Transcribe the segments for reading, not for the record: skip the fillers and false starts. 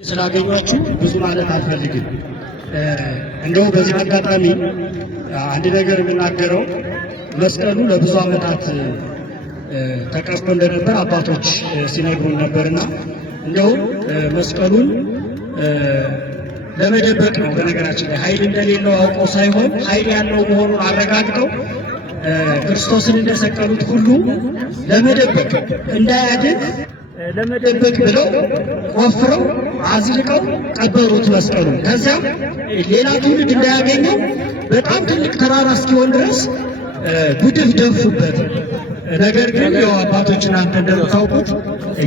ስላገኛችሁ ብዙ ማለት አልፈልግም። እንደው በዚህ አጋጣሚ አንድ ነገር የምናገረው መስቀሉ ለብዙ ዓመታት ተቀርጾ እንደነበር አባቶች ሲነግሩን ነበርና እንደው መስቀሉን ለመደበቅ ነው። በነገራችን ላይ ኃይል እንደሌለው አውቀው ሳይሆን ኃይል ያለው መሆኑን አረጋግጠው ክርስቶስን እንደሰቀሉት ሁሉ ለመደበቅ እንዳያድን ለመደበቅ ብለው ቆፍረው አዝልቀው ቀበሩት መስቀሉን። ከዚያም ሌላ ትውልድ እንዳያገኘው በጣም ትልቅ ተራራ እስኪሆን ድረስ ጉድፍ ደፉበት። ነገር ግን ያው አባቶች እናንተ እንደምታውቁት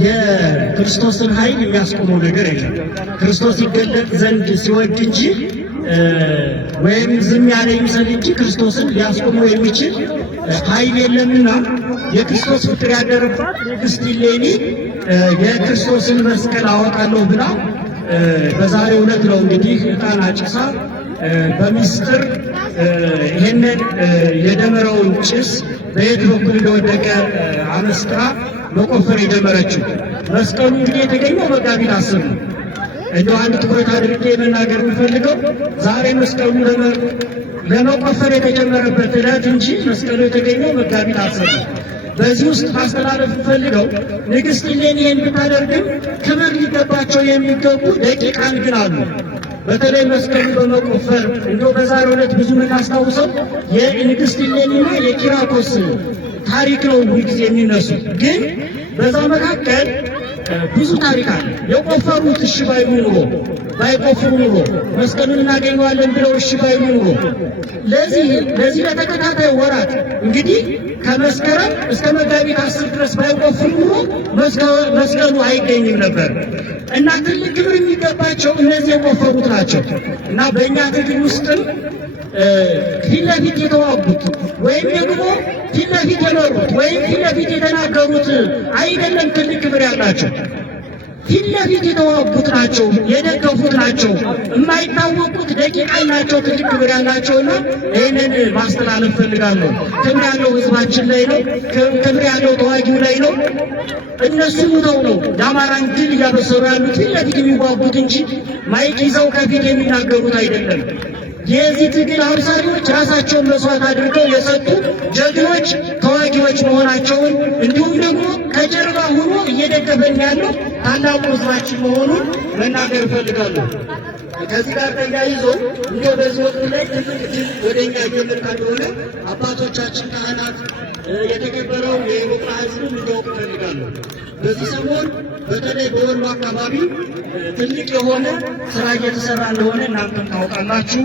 የክርስቶስን ኃይል የሚያስቆመው ነገር የለም። ክርስቶስ ይገለጥ ዘንድ ሲወድ እንጂ ወይም ዝም ያለ ይምሰል እንጂ ክርስቶስን ሊያስቆመው የሚችል ኃይል የለምና የክርስቶስ ፍቅር ያደረባት ንግሥት እሌኒ የክርስቶስን መስቀል አወጣለሁ ብላ በዛሬው ዕለት ነው እንግዲህ ዕጣን አጭሳ በሚስጥር ይሄንን የደመራውን ጭስ በየት በኩል እንደወደቀ አመስጥራ መቆፈር የጀመረችው። መስቀሉ እንግዲህ የተገኘው መጋቢት 10 ነው። እንደው አንድ ትኩረት አድርጌ መናገር የምፈልገው ዛሬ መስቀሉ ለመቆፈር የተጀመረበት ዕለት እንጂ መስቀሉ የተገኘው መጋቢት 10 ነው። በዚህ ውስጥ ማስተላለፍ ፈልገው ንግሥት እሌኒ ይህን ብታደርግም ክብር ሊገባቸው የሚገቡ ደቂቃን ግን አሉ። በተለይ መስቀሉ በመቆፈር እንደው በዛሬው ዕለት ብዙ የምናስታውሰው የንግሥት እሌኒና የኪራኮስ ታሪክ ነው ሁልጊዜ የሚነሱ። ግን በዛ መካከል ብዙ ታሪክ አለ። የቆፈሩት እሺ ባይሉ ኑሮ ባይቆፍሩ ኑሮ መስቀሉን እናገኘዋለን ብለው እሺ ባይሉ ኑሮ ለዚህ ለተከታታይ ወራት እንግዲህ ከመስከረም እስከ መጋቢት 10 ድረስ ባይቆፍሩ ኑሮ መስቀሉ አይገኝም ነበር እና ትልቅ ክብር የሚገባቸው እነዚህ የቆፈሩት ናቸው። እና በእኛ ትግል ውስጥም ፊት ለፊት የተዋጉት ወይም ደግሞ ፊት ለፊት የመሩት ወይም ፊት ለፊት የተናገሩት አይደለም ትልቅ ክብር ያላቸው፣ ፊት ለፊት የተዋጉት ናቸው፣ የደገፉት ናቸው፣ የማይታወቁት ደቂቃ ናቸው ትልቅ ክብር ያላቸውና ይህንን ማስተላለፍ ፈልጋለሁ። ክብር ያለው ህዝባችን ላይ ነው። ክብር ያለው ተዋጊው ላይ ነው። እነሱ ሙተው ነው የአማራን ድል እያበሰሩ ያሉት ፊት ለፊት የሚዋጉት እንጂ ማይክ ይዘው ከፊት የሚናገሩት አይደለም። የዚህ ትግል አብሳሪዎች ራሳቸውን መስዋዕት አድርገው የሰጡ ጀግኖች ተዋጊዎች መሆናቸውን እንዲሁም ደግሞ ከጀርባ ሆኖ እየደገፈን ያለው ታላቁ ህዝባችን መሆኑን መናገር እፈልጋለሁ። ከዚህ ጋር ተያይዞ እንደው በዚህ ወቅት ላይ ትልቅ ድል ወደኛ እየመጣ እንደሆነ አባቶቻችን ካህናት የተከበረው የኢትዮጵያ ህዝብ እንዲያውቅ እፈልጋለሁ። በዚህ ሰሞን በተለይ በወሎ አካባቢ ትልቅ የሆነ ስራ እየተሰራ እንደሆነ እናንተም ታውቃላችሁ።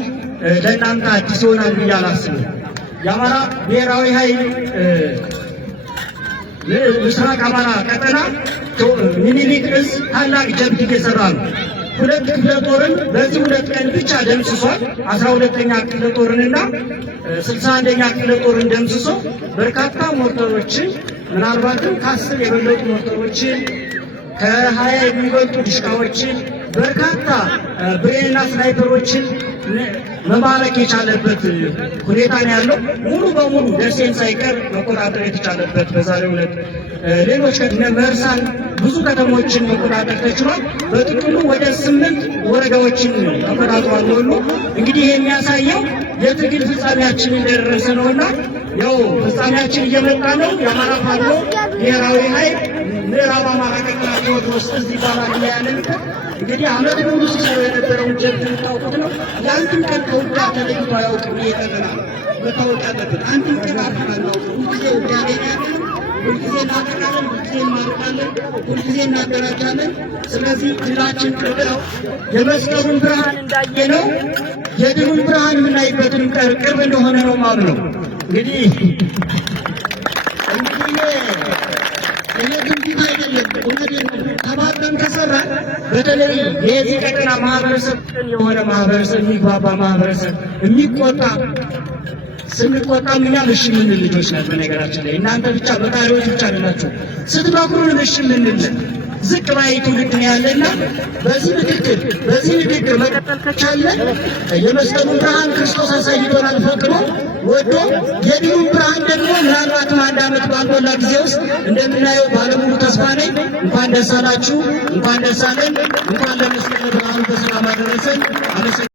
ለእናንተ አዲስ ይሆናል ብዬ አላስብም። የአማራ ብሔራዊ ኃይል ምስራቅ አማራ ቀጠና ሚኒሊክ ዕዝ ታላቅ ጀብድ እየሰራ ነው። 2 ክፍለ ጦርን በዚህ 2 ቀን ብቻ ደምስሷል። 12ኛ ክፍለ ጦርንና 61ኛ ክፍለ ጦርን ደምስሶ በርካታ ሞርተሮችን ምናልባትም ከ10 የበለጡ ሞርተሮችን ከ20 የሚበልጡ ድሽቃዎችን በርካታ ብሬንና ስናይፐሮችን መማረክ የቻለበት ሁኔታ ነው ያለው። ሙሉ በሙሉ ደሴን ሳይቀር መቆጣጠር የተቻለበት በዛሬው ዕለት ሌሎች መርሳን ብዙ ከተሞችን መቆጣጠር ተችሏል። በጥቅሉ ወደ 8 ወረዳዎችን ተቆጣጥሯል ወሎ። እንግዲህ ይሄ የሚያሳየው የትግል ፍጻሜያችን እንደደረሰ ነውና ያው ፍጻሜያችን እየመጣ ነው። የአማራ ፋኖ ብሔራዊ ኃይል ምዕራብ አማራ ቀጠና ቴዎድሮስ ዕዝ ይባላል ያለን እንግዲህ ዓመት ሙሉ ሲሰሩ የነበረውን ጀብድ የምታውቁት ነው። የአንድም ቀን ከውጊያ ተለይቶ አያውቅም። ይሄ ቀጠና መታወቅ ያለብን አንድም ቀን አናውቅም። ሁልጊዜ ውጊያ ያገኛለን፣ ሁልጊዜ እናጠቃለን፣ ሁልጊዜ እንማርካለን፣ ሁልጊዜ እናደራጃለን። ስለዚህ ድላችን ቅርብ ነው። የመስቀሉን ብርሃን እንዳየነው የድሉን ብርሃን የምናይበትን ቀን ቅርብ እንደሆነ ነው የማምነው። እንግዲህ ይሄ ትንቢት አይደለም፣ እውነቴን ነው። ተባብረን ከሰራን በተለይ የዚህ ቀጠና ማህበረሰብ የሆነ ማህበረሰብ የሚግባባ ማህበረሰብ የሚቆጣ ስንቆጣም እኛ እሺ የምንል ልጆች ናት። በነገራችን ላይ እናንተ ብቻ በታሪዎች ብቻ አይደላችሁ ስትመክሩን እሺ የምንል ዝቅ ባይ ትውልድ ያለና በዚህ ንግግር መቀጠል ከቻለ የመስቀሉን ብርሃን ክርስቶስ አሳይቶናል ፈቅዶ ወዶ የድሉን ብርሃን ደግሞ ምናልባትም አንድ ዓመት ባልሞላ ጊዜ ውስጥ እንደምናየው ባለሙሉ ተስፋ ነኝ። እንኳን ደስ አላችሁ፣ እንኳን ደስ አለን፣ እንኳን ለመስቀል